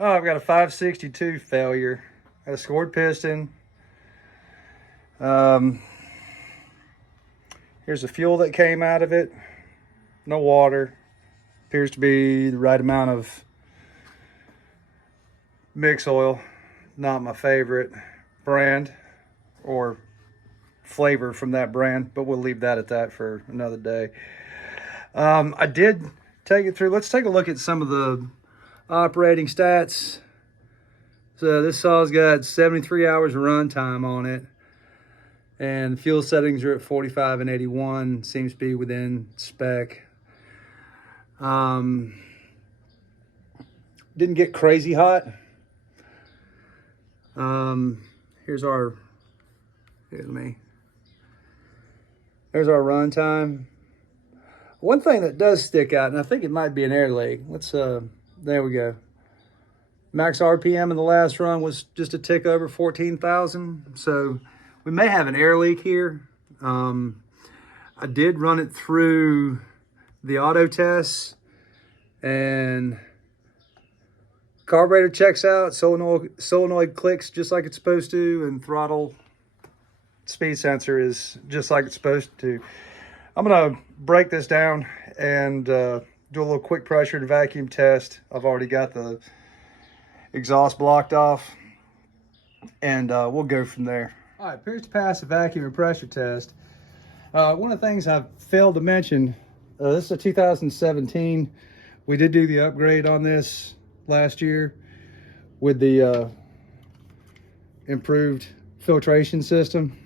Oh, I've got a 562 failure. Got a scored piston. Um, Here's the fuel that came out of it. No water. Appears to be the right amount of mix oil. Not my favorite brand or flavor from that brand, but we'll leave that at that for another day. I did take it through. Let's take a look at some of the operating stats. So this saw's got 73 hours of run time on it, and fuel settings are at 45 and 81. Seems to be within spec. Didn't get crazy hot. Here's our there's our run time. One thing that does stick out, and I think it might be an air leak. There we go. Max RPM in the last run was just a tick over 14,000. So we may have an air leak here. I did run it through the auto tests, and carburetor checks out, solenoid clicks just like it's supposed to, and throttle speed sensor is just like it's supposed to. I'm gonna break this down and do a little quick pressure and vacuum test. I've already got the exhaust blocked off, and we'll go from there. All right, appears to pass the vacuum and pressure test. One of the things I've failed to mention, this is a 2017. We did do the upgrade on this last year with the improved filtration system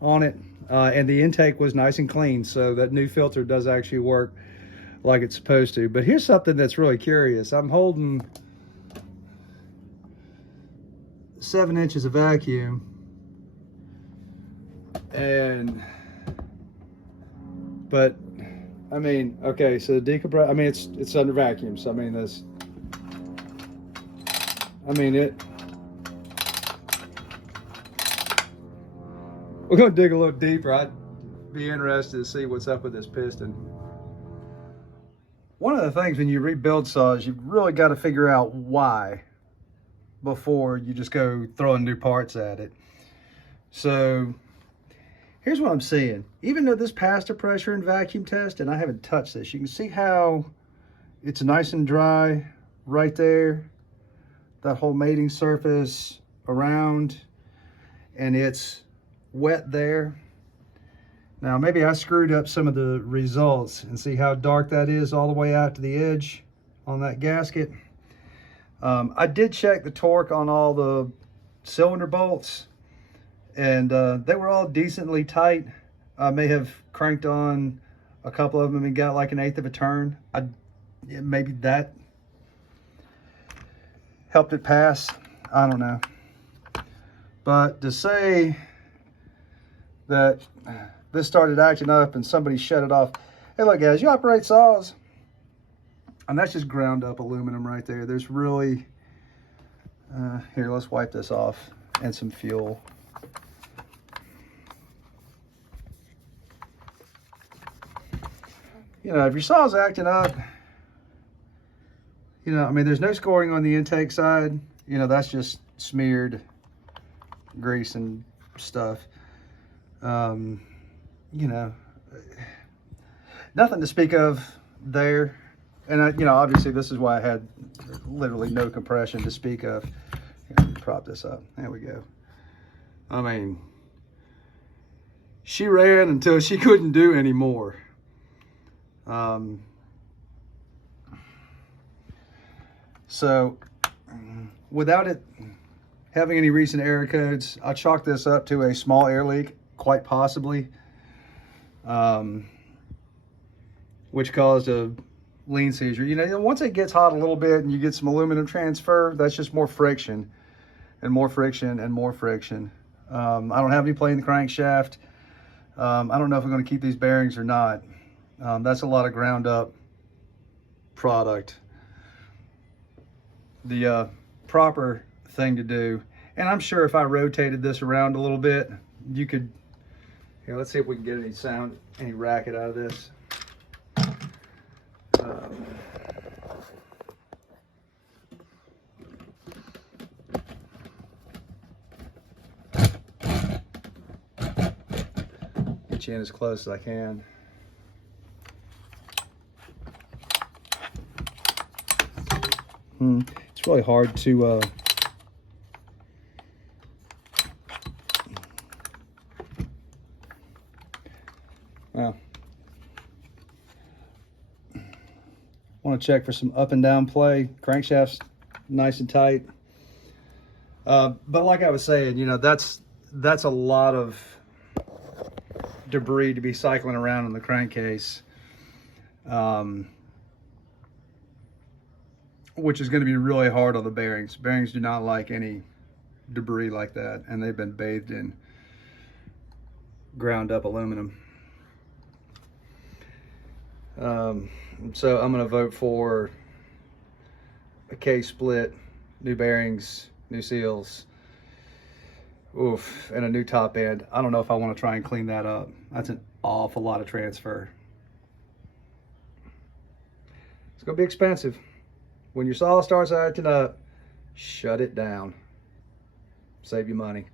on it, and the intake was nice and clean, so that new filter does actually work like it's supposed to. But here's something that's really curious. I'm holding 7 inches of vacuum, but I mean, okay, so the decompress, I mean, it's under vacuum, so I mean we're gonna dig a little deeper. I'd be interested to see what's up with this piston. One of the things when you rebuild saws, you've really got to figure out why before you just go throwing new parts at it. So here's what I'm seeing. Even though this passed a pressure and vacuum test, and I haven't touched this, you can see how it's nice and dry right there. That whole mating surface around, and it's wet there. Now maybe I screwed up some of the results, and see how dark that is all the way out to the edge on that gasket. I did check the torque on all the cylinder bolts, and they were all decently tight. I may have cranked on a couple of them and got like 1/8 of a turn. Maybe that helped it pass. I don't know. But to say that this started acting up and somebody shut it off. Hey, look, guys, you operate saws, and that's just ground up aluminum right there. There's really, here, let's wipe this off, and some fuel. You know, if your saw's acting up, you know, I mean, there's no scoring on the intake side. You know, that's just smeared grease and stuff. You know, nothing to speak of there. And you know, obviously this is why I had literally no compression to speak of. Here, let me prop this up. There we go. I mean, she ran until she couldn't do anymore. So without it having any recent error codes, I chalk this up to a small air leak, quite possibly, which caused a lean seizure. You know, once it gets hot a little bit and you get some aluminum transfer, that's just more friction and more friction and more friction. I don't have any play in the crankshaft. I don't know if I'm going to keep these bearings or not. That's a lot of ground up product. The proper thing to do, and I'm sure if I rotated this around a little bit, you could, here, let's see if we can get any sound, any racket out of this. get you in as close as I can. It's really hard to well, want to check for some up and down play. Crankshaft's nice and tight. But like I was saying, you know, that's a lot of debris to be cycling around in the crankcase, which is going to be really hard on the bearings. Bearings do not like any debris like that, and they've been bathed in ground up aluminum. So I'm going to vote for a case split, new bearings, new seals, and a new top end. I don't know if I want to try and clean that up. That's an awful lot of transfer. It's going to be expensive. When your saw starts acting up, shut it down. Save you money.